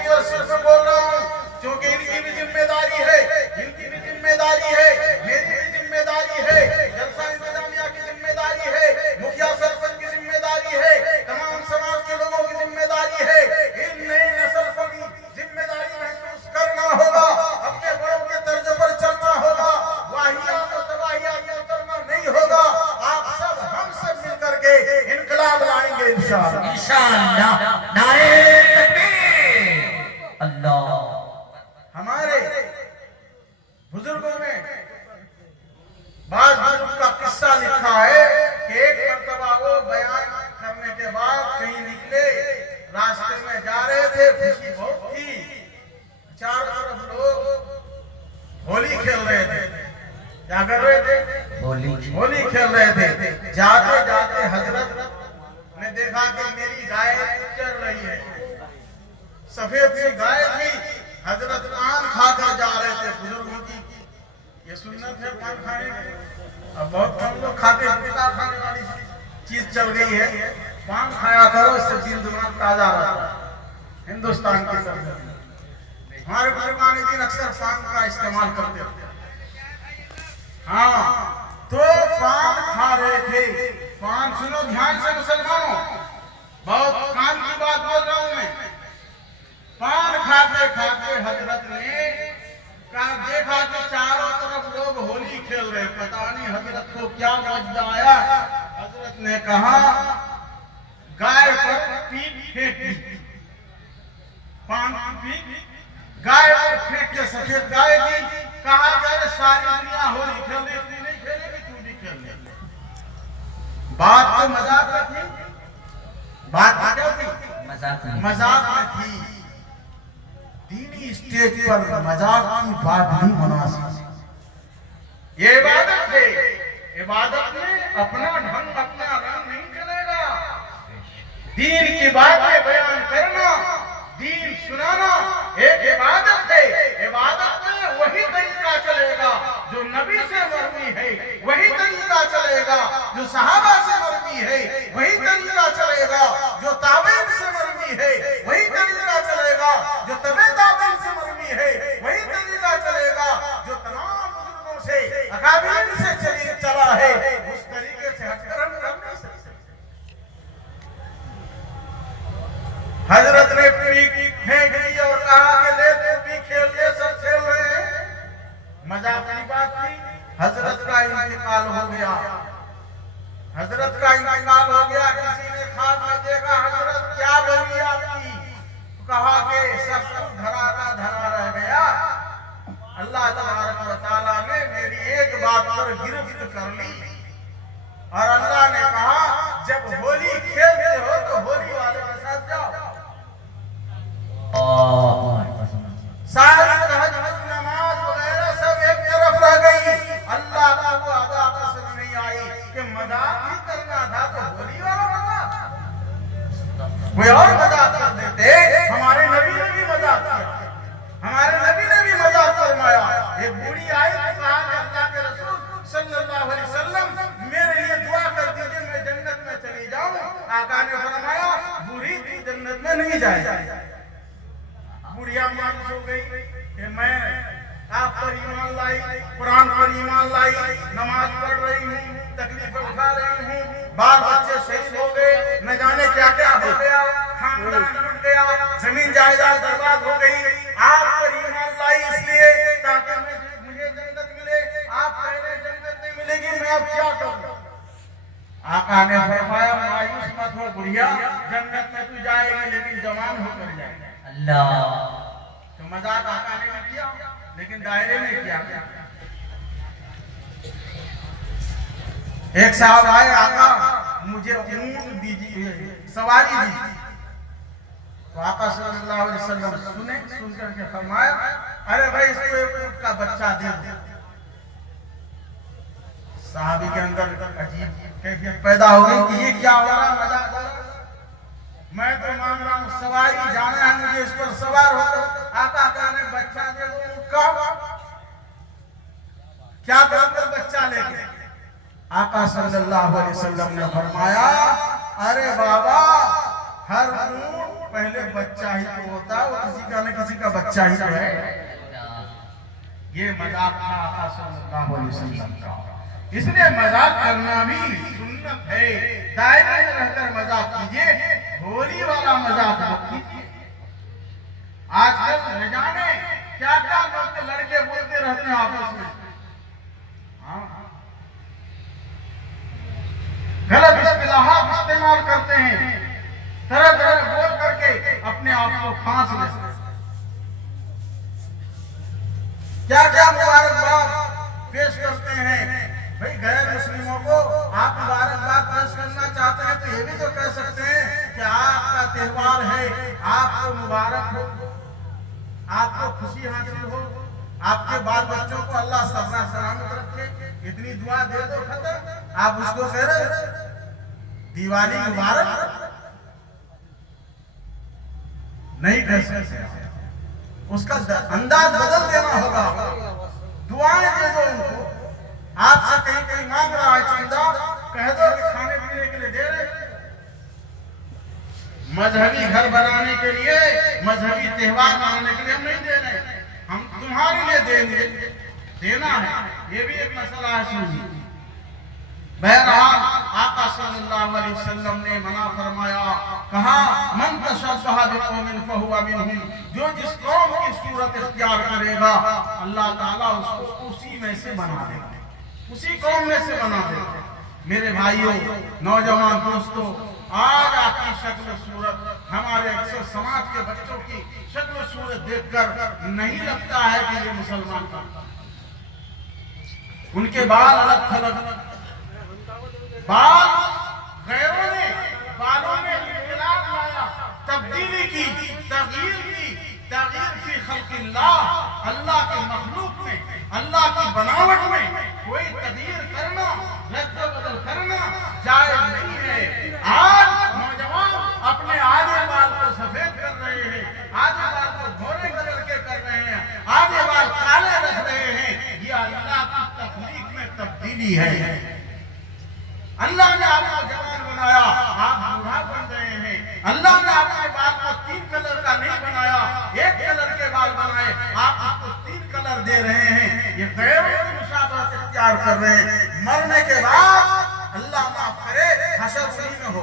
गौरी और सिर से बोल रहा हूँ, क्योंकि इनकी भी जिम्मेदारी है, इनकी भी जिम्मेदारी है, मेरी भी जिम्मेदारी है, जलसा इंतजामिया की जिम्मेदारी है, मुखिया सरपंच की जिम्मेदारी है, तमाम समाज के लोगों की जिम्मेदारी है। इन नई नस्ल को भी जिम्मेदारी महसूस करना होगा, अपने बड़ों के तर्ज पर चलना होगा, वाहियात और तबाहियात में उतरना नहीं होगा। आप सब हम सब मिल करके इनकलाब लाएंगे इंशाअल्लाह। इंशाअल्लाह। नारे तकबीर, अल्लाह। हमारे बुजुर्गों में बाज बुजुर्ग का किस्सा लिखा है कि एक मर्तबा वो बयान करने के बाद कहीं निकले, रास्ते में जा रहे थे, खुशी बहुत थी, चारों तरफ लोग होली खेल रहे थे। क्या कर रहे थे? होली खेल रहे थे। जाते जाते हजरत ने देखा कि मेरी गाय चल रही है, सफेद सी गाय थी। हजरत पान खाकर जा रहे थे। बुजुर्गों की ये सुन्नत है पान खाने की, अब बहुत कम लोग खाते हैं, खाने वाली चीज चल गई है। पान खाया करो, इससे दिल दिमाग ताजा रहता है। हिंदुस्तान की संस्कृति, हमारे बुजुर्गान दिन अक्सर पान का इस्तेमाल करते थे। हाँ, तो पान खा रहे थे। पान सुनो ध्यान से मुसलमानों, बहुत काम की बात बोल रहा हूं मैं। पान खाते खाते हजरत ने देखा कि चारों तरफ लोग होली खेल रहे, पता नहीं हजरत को क्या मजा आया। हजरत ने कहा गाय पर पीठ फेंक दी, पान की पीठ गाय पर फेंक के सफेद गाय की। कहा जाए सारी दुनिया होली खेल रही, तू नहीं खेलेगी, तू भी खेल ले। बात तो मजाक में थी, बात क्या थी? मजाक में थी। दीनी स्टेज पर मजाक की बात नहीं होना चाहिए। ये इबादत है, इबादत में अपना ढंग अपना रंग नहीं चलेगा। दीन की बातें बयान करना, दीन सुनाना एक इबादत है। इबादत में वही तरीका चलेगा जो नबी से मरवी है, वही तरीका चलेगा जो सहाबा से मरवी है, वही तरीका चलेगा जो ताबीन से मरवी है, वही तरीका चलेगा जो तबे ताबीन से मरवी है, वही तरीका चलेगा जो तमाम बुजुर्गों से अकाबिर से चला है। उस तरीके से हटकर हम कर नहीं सकते। हजरत ने फेंक दी और कहा कि ले तू भी खेल ले, सब खेल रहे हैं। मजाक की बात थी। हजरत का इंतकाल हो गया, हजरत का इंतकाल हो गया। किसी ने खाब में देखा, हजरत क्या बनी आपकी? कहा कि सब कुछ धरा का धरा रह गया। अल्लाह तबारक व तआला ने मेरी एक बात पर गिरफ्त कर ली और अल्लाह ने कहा जब होली खेलते हो तो होली वाले के साथ जाओ। सारी तहज्जुद नमाज वगैरह सब एक तरफ रह गई। अल्लाह को अदा पसंद नहीं आई कि मजाक ही करना था तो होली वाला मजाक, कोई और मजाक कर देते। हमारे नबी ने भी मजाक किया, हमारे नबी ने भी मजाक फरमाया। एक बूढ़ी आई तो कहा कि अल्लाह के रसूल सल्लल्लाहु अलैहि वसल्लम मेरे लिए दुआ कर दीजिए, मैं जन्नत में चली जाऊं। आका ने फरमाया बूढ़ी तू जन्नत में नहीं जाएगी। बुढ़िया मायूस हो गई कि मैं आप पर ईमान लाई, कुरान पर ईमान लाई, नमाज पढ़ रही हूँ, तकलीफें उठा रही हूँ, बाल बच्चे शहीद हो गए, न जाने क्या क्या हो गया, खानदान टूट गया, जमीन जायदाद बर्बाद हो गई। आप पर ईमान लाई इसलिए ताकि मुझे जन्नत मिले। आप कह रहे जन्नत नहीं मिलेगी, मैं अब क्या करूँ? आका ने फरमाया मायूस मत हो बुढ़िया, जन्नत में तू जाएगी लेकिन जवान होकर जाएगी। अल्लाह। तो मजाक आका ने भी किया लेकिन दायरे में किया। एक साहब आए, आका मुझे ऊंट दीजिए, सवारी दीजिए। तो आका सल्लल्लाहु अलैहि वसल्लम सुन करके फरमाया अरे भाई इसको एक ऊंट का बच्चा दे दो। साहबी के अंदर अजीब कैफियत पैदा हो गई कि ये क्या हो रहा है, मजा आ रहा। मैं तो मांग रहा हूँ सवारी, जाना है मुझे, इस पर सवार होकर। आका कहने बच्चा दे दो, क्या कर बच्चा लेके? आका सल्लल्लाहु अलैहि वसल्लम ने फरमाया अरे बाबा हर ऊंट पहले बच्चा ही तो होता है, वो किसी का न किसी का बच्चा ही तो है। ये मजाक था आका सल्लल्लाहु अलैहि वसल्लम का। इसलिए मजाक करना भी सुन्नत है। दायरे में रहकर मजाक कीजिए, होली वाला मजाक मत कीजिए। आजकल न जाने क्या क्या लोग लड़के बोलते रहते हैं आपस में, गलत इस्तिलाहात इस्तेमाल करते हैं, तरह तरह बोल करके अपने आप को फांस लेते हैं। क्या क्या मुबारकबाद पेश करते हैं भाई गैर मुस्लिमों को। आप मुबारकबाद पेश करना चाहते हैं तो ये भी तो कह सकते हैं कि आपका त्योहार है, आपको मुबारक हो, आपको खुशी हासिल हो, आपके बाल बच्चों को अल्लाह सबरा सलामत रखे, इतनी दुआ दे दो खत्म। आप उसको कह रहे दिवाली मुबारक नहीं कह सकते, उसका अंदाज बदल देना होगा। दुआएं दे दो उनको। आपसे कहीं कहीं मांग रहा है चंदा, कह दो कि खाने पीने के लिए दे रहे। मजहबी घर बनाने के लिए, मजहबी त्योहार मनाने के लिए हम नहीं दे रहे, हम तुम्हारे लिए देंगे, देना है। ये भी एक मसला है, सुनिए। बहरहाल आका सल्लल्लाहु अलैहि वसल्लम ने मना फरमाया, कहा मन तशब्बह बिकौमिन फहुवा मिनहुम, जो जिस कौम की सूरत इख्तियार करेगा अल्लाह ताला उसको उसी में से बना देगा, उसी कौम में से बना देगा। मेरे भाइयों, नौजवान दोस्तों, आज आपकी शक्ल सूरत हमारे अक्सर समाज के बच्चों की शक्ल सूरत देखकर नहीं लगता है कि ये मुसलमान का। उनके बाल अलग थलग, बाल गैरों ने बालों में इख्तिलाफ लाया, तब्दीली की, तगयीर की, तगयीर फी खल्क़िल्लाह, अल्लाह के मखलूक में, अल्लाह की बनावट में कोई तगयीर करना, रद्द बदल करना जायज नहीं है। आज नौजवान अपने आधे बाल को सफेद कर रहे हैं, आधे बाल को भूरे कलर के कर रहे हैं, आधे बाल काले रख रहे हैं। ये अल्लाह की तख्लीक में तब्दीली है। अल्लाह ने आपको जवान बनाया, आप बूढ़ा बन रहे हैं। अल्लाह ने आपके बाल को 3 कलर का नहीं बनाया, 1 कलर के बाल बनाए, आप आपको 3 कलर दे रहे हैं। ये गैरों की मुशाबहत इख्तियार कर रहे हैं। मरने के बाद अल्लाह माफ करे हशर उसी में हो।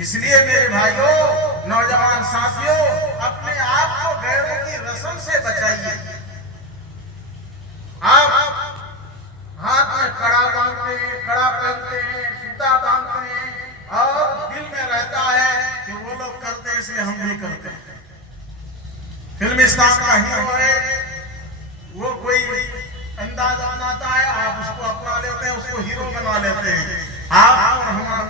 इसलिए मेरे भाइयों, नौजवान साथियों, अपने आप को गैरों की रस्म से बचाइए। आप हाथ में कड़ा बांधते हैं, कड़ा पहनते हैं, सूता बांधते हैं और दिल में रहता है कि वो लोग करते हैं इसलिए हम भी करते हैं। फिल्मिस्तान का हीरो है, वो कोई अंदाज बनाता है, आप उसको अपना लेते हैं, उसको हीरो बना लेते हैं। आप और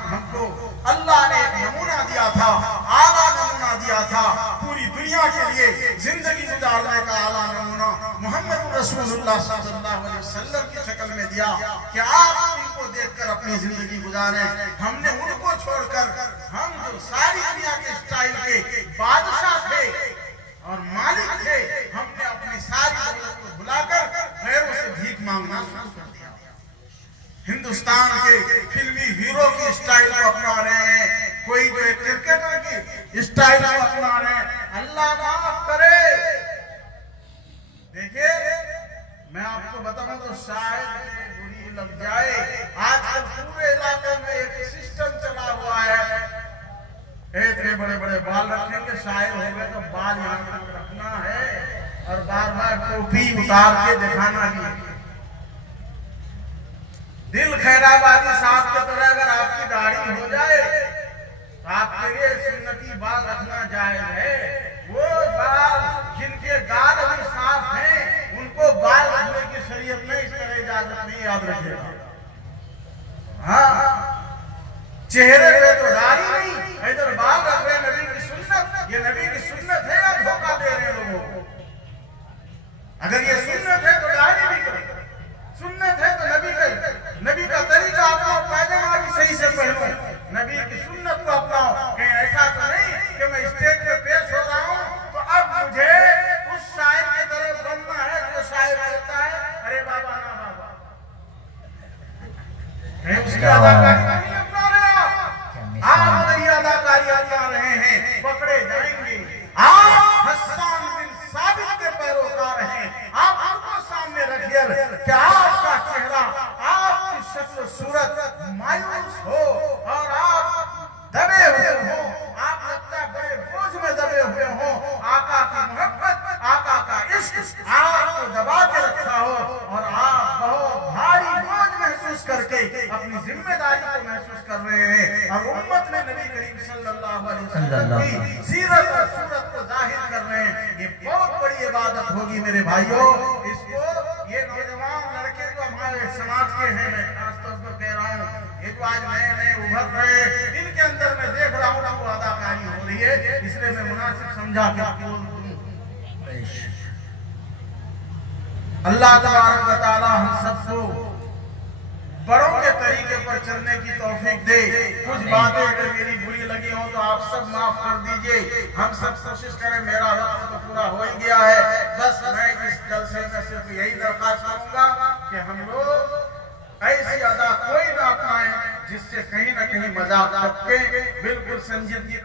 हमको अल्लाह ने एक नमूना दिया था, आला नमूना दिया था, पूरी दुनिया के लिए जिंदगी गुजारने का आला नमूना मोहम्मद रसूलुल्लाह सल्लल्लाहु अलैहि वसल्लम की शक्ल में दिया कि आप इनको देखकर अपनी जिंदगी गुजारें। हमने उनको छोड़कर, हम जो सारी दुनिया के स्टाइल के बादशाह थे और मालिक थे, हमने अपनी सारी दौलत को भुलाकर गैरों से भीख मांगना शुरू कर दिया। हिंदुस्तान के फिल्मी हीरो की स्टाइल को अपना रहे हैं, कोई जो क्रिकेटर की स्टाइल को अपना रहे हैं। अल्लाह माफ करे। देखिए, मैं आपको बताऊं तो शायद बुरी लग जाए, आजकल पूरे इलाके में एक सिस्टम चला हुआ है, इतने बड़े बड़े बाल रखेंगे, शायर हो गए तो बाल यहाँ तक रखना है और बार बार टोपी उतार के दिखाना भी है। दिल खैराबादी साहब के तरह अगर आपकी दाढ़ी हो जाए तो आपके लिए सुन्नती बाल रखना जायज है। वो बाल जिनके गाल भी साफ हैं, उनको बाल रखने की शरीयत में इस तरह इजाजत नहीं, याद रखिएगा। हाँ, चेहरे पे तो दाढ़ी नहीं, इधर बाल रख रहे, नबी की सुन्नत। ये नबी की सुन्नत है या धोखा दे रहे हैं लोगों को? अगर ये सुन्नत है तो दाढ़ी भी करो, सुन्नत है तो नबी का तरीका अपनाओ, पैजामा भी सही से पहनो, नबी की सुन्नत को अपनाओ। कहीं ऐसा तो नहीं कि मैं स्टेज पे पेश हो रहा हूँ तो अब मुझे उस शायर की तरह बनना है जो शायर कहता है अरे बाबा ना बाबा, कहीं उसकी अदाकारी नहीं अपना रहे आप। हुए हो, आप लगता है बड़े बोझ में दबे हुए हो, आका की मोहब्बत, आका का इश्क आपको दबा के रखा हो और आप बहुत भारी बोझ महसूस करके अपनी जिम्मेदारी को महसूस कर रहे हैं और उम्मत में नबी करीम सल्लल्लाहु अलैहि वसल्लम की सीरत और सूरत को जाहिर कर रहे हैं। ये बहुत बड़ी इबादत होगी मेरे भाइयों। इसको ये नौजवान लड़के जो हमारे समाज के हैं, मैं खासतौर पर कह रहा हूँ, ये जो आज नए नए उभर रहे हैं, इनके अंदर मैं देख रहा हूँ वो अदाकारी हो रही है, इसलिए मैं मुनासिब समझा के बोल दूं। अल्लाह तबारक व तआला हम सबको बड़ों के तरीके पर चलने की तौफीक दे। कुछ बातें अगर मेरी बुरी लगी हो तो आप सब माफ कर दीजिए। हम सब कोशिश करें, मेरा वक्त तो पूरा हो ही गया है। बस मैं इस जलसे में सिर्फ यही दरख्वास्त करूंगा कि हम लोग ऐसी अदा कोई ना अपनाएं जिससे कहीं ना कहीं मजाक टपके। बिल्कुल संजीदगी